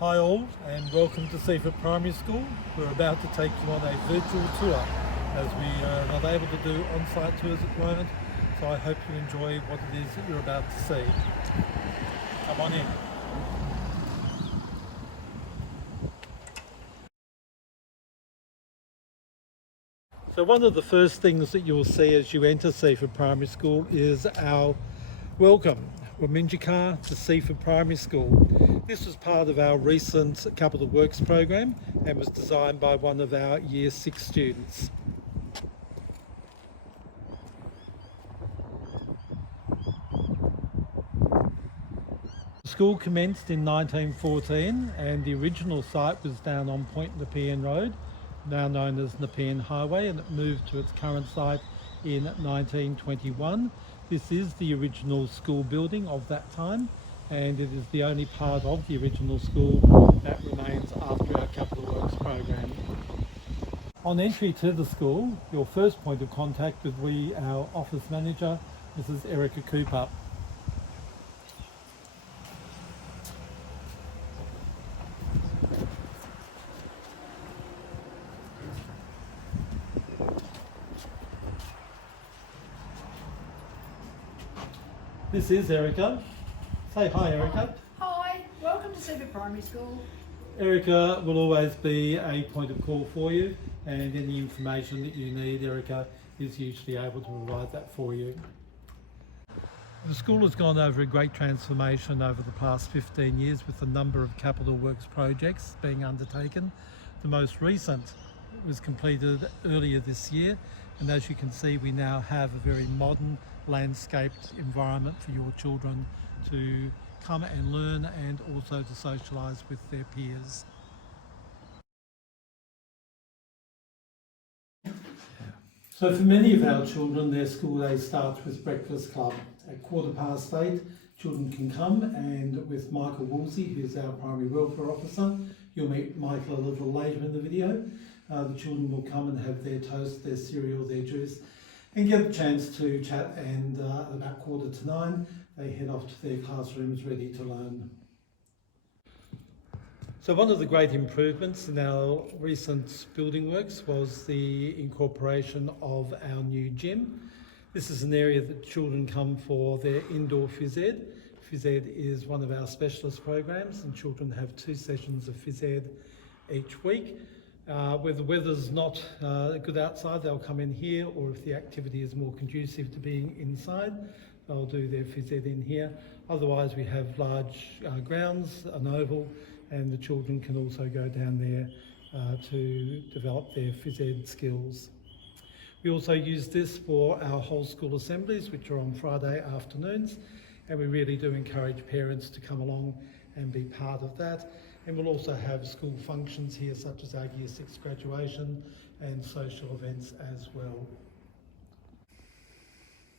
Hi all, and welcome to Seaford Primary School. We're about to take you on a virtual tour as we are not able to do on-site tours at the moment, so I hope you enjoy what it is that you're about to see. Come on in. So one of the first things that you'll see as you enter Seaford Primary School is our welcome, Waminjaka to Seaford Primary School. This was part of our recent Capital Works program and was designed by one of our Year 6 students. The school commenced in 1914 and the original site was down on Point Nepean Road, now known as Nepean Highway, and it moved to its current site in 1921. This is the original school building of that time, and it is the only part of the original school that remains after our Capital Works program. On entry to the school, your first point of contact would be our office manager, Mrs. Erica Cooper. This is Erica. Say hi, Erica. Hi, welcome to Seaford Primary School. Erica will always be a point of call for you, and any information that you need, Erica is usually able to provide that for you. The school has gone over a great transformation over the past 15 years with a number of capital works projects being undertaken. The most recent was completed earlier this year, and as you can see, we now have a very modern landscaped environment for your children to come and learn and also to socialise with their peers. So for many of our children, their school day starts with breakfast club. At 8:15, children can come, and with Michael Woolsey, who's our primary welfare officer, you'll meet Michael a little later in the video. The children will come and have their toast, their cereal, their juice, and get a chance to chat, and at about 8:45, they head off to their classrooms ready to learn. So one of the great improvements in our recent building works was the incorporation of our new gym. This is an area that children come for their indoor phys ed. Phys ed is one of our specialist programs, and children have 2 sessions of phys ed each week. Where the weather's not good outside, they'll come in here, or if the activity is more conducive to being inside, they'll do their phys ed in here. Otherwise, we have large grounds, an oval, and the children can also go down there to develop their phys ed skills. We also use this for our whole school assemblies, which are on Friday afternoons, and we really do encourage parents to come along and be part of that. And we'll also have school functions here, such as our Year 6 graduation and social events as well.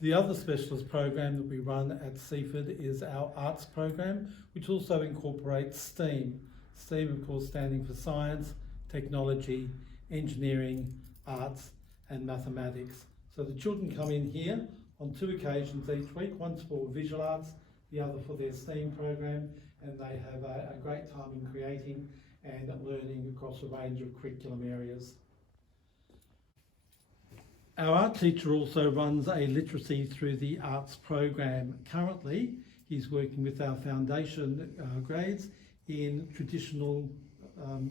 The other specialist program that we run at Seaford is our arts program, which also incorporates STEAM. STEAM, of course, standing for science, technology, engineering, arts and mathematics. So the children come in here on 2 occasions each week, once for visual arts, the other for their STEAM program, and they have a great time in creating and learning across a range of curriculum areas. Our art teacher also runs a literacy through the arts program. Currently, he's working with our foundation grades in traditional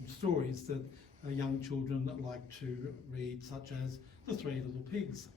stories that young children like to read, such as The 3 Little Pigs.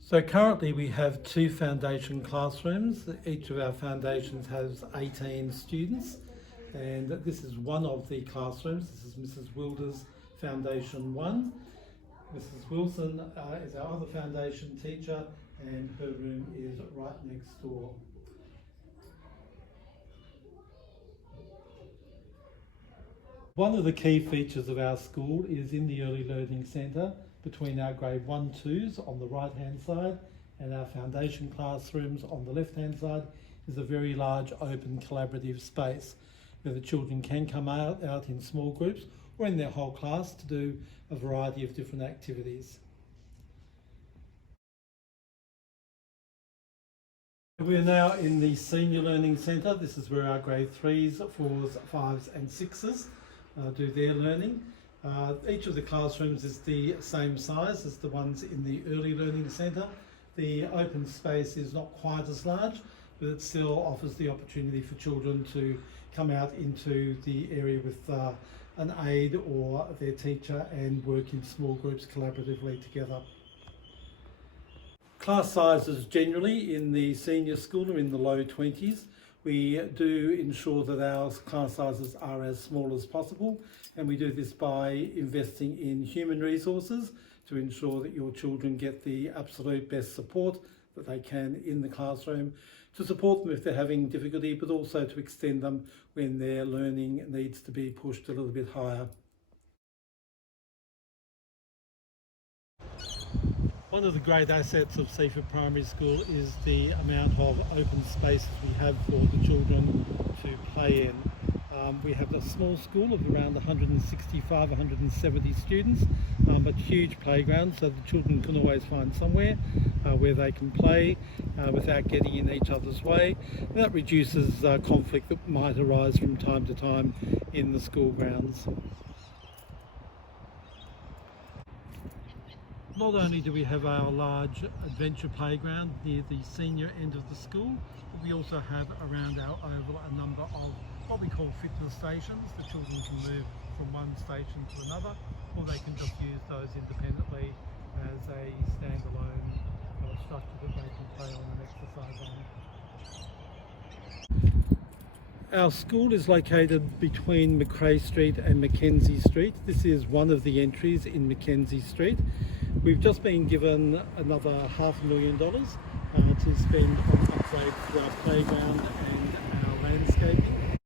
So currently we have 2 foundation classrooms. Each of our foundations has 18 students, and this is one of the classrooms. This is Mrs. Wilder's Foundation 1. Mrs. Wilson is our other foundation teacher, and her room is right next door. One of the key features of our school is in the Early Learning Centre between our grade 1-2s on the right hand side and our foundation classrooms on the left hand side is a very large open collaborative space where the children can come out in small groups or in their whole class to do a variety of different activities. We are now in the Senior Learning Centre. This is where our grade 3s, 4s, 5s and 6s do their learning. Each of the classrooms is the same size as the ones in the Early Learning Centre. The open space is not quite as large, but it still offers the opportunity for children to come out into the area with an aide or their teacher and work in small groups collaboratively together. Class sizes generally in the senior school are in the low 20s. We do ensure that our class sizes are as small as possible, and we do this by investing in human resources to ensure that your children get the absolute best support that they can in the classroom, to support them if they're having difficulty, but also to extend them when their learning needs to be pushed a little bit higher. One of the great assets of Seaford Primary School is the amount of open spaces we have for the children to play in. We have a small school of around 165, 170 students, but huge playgrounds, so the children can always find somewhere where they can play without getting in each other's way. And that reduces conflict that might arise from time to time in the school grounds. Not only do we have our large adventure playground near the senior end of the school, but we also have around our oval a number of what we call fitness stations. The children can move from one station to another, or they can just use those independently as a standalone structure that they can play on and exercise on. Our school is located between McRae Street and Mackenzie Street. This is one of the entries in Mackenzie Street. We've just been given another $500,000 to spend on upgrades to our playground and our landscaping.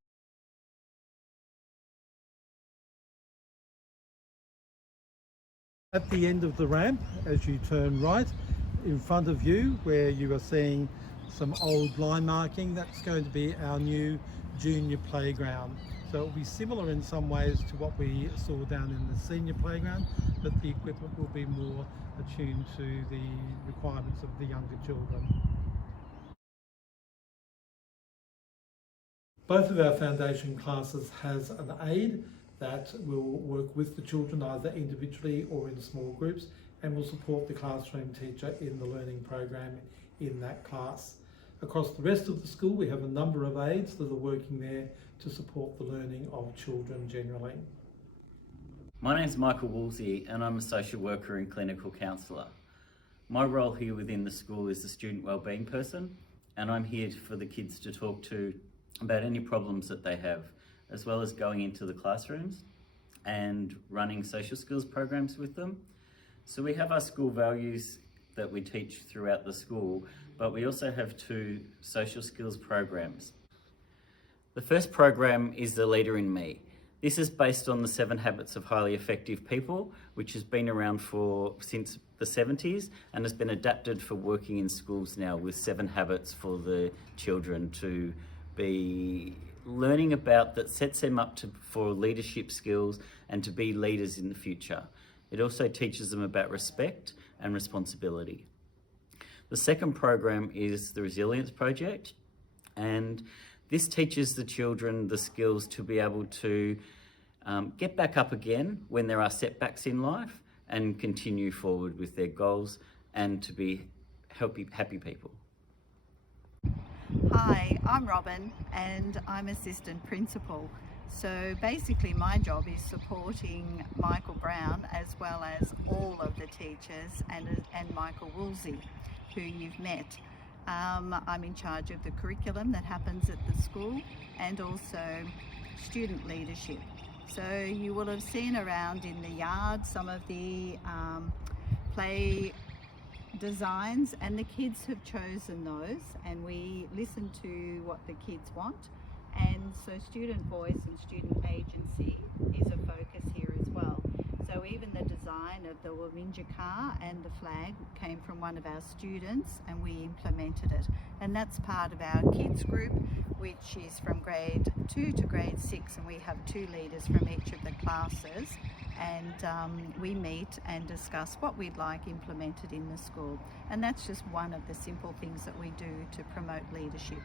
At the end of the ramp, as you turn right, in front of you, where you are seeing some old line marking, that's going to be our new junior playground. So it will be similar in some ways to what we saw down in the senior playground, but the equipment will be more attuned to the requirements of the younger children. Both of our foundation classes has an aide that will work with the children either individually or in small groups, and will support the classroom teacher in the learning program in that class. Across the rest of the school, we have a number of aides that are working there to support the learning of children generally. My name's Michael Woolsey and I'm a social worker and clinical counsellor. My role here within the school is the student wellbeing person, and I'm here for the kids to talk to about any problems that they have, as well as going into the classrooms and running social skills programs with them. So we have our school values that we teach throughout the school, but we also have 2 social skills programs. The first program is The Leader in Me. This is based on the 7 Habits of Highly Effective People, which has been around since the 70s and has been adapted for working in schools now, with 7 habits for the children to be learning about, that sets them up for leadership skills and to be leaders in the future. It also teaches them about respect and responsibility. The second program is the Resilience Project, and this teaches the children the skills to be able to get back up again when there are setbacks in life and continue forward with their goals and to be happy people. Hi, I'm Robin and I'm assistant principal. So basically my job is supporting Michael Brown as well as all of the teachers and Michael Woolsey, who you've met. I'm in charge of the curriculum that happens at the school and also student leadership. So you will have seen around in the yard some of the play designs, and the kids have chosen those, and we listen to what the kids want And so student voice and student agency is a focus here as well. So even the design of the Waminja car and the flag came from one of our students, and we implemented it. And that's part of our kids group, which is from grade 2 to grade 6, and we have 2 leaders from each of the classes. And we meet and discuss what we'd like implemented in the school. And that's just one of the simple things that we do to promote leadership.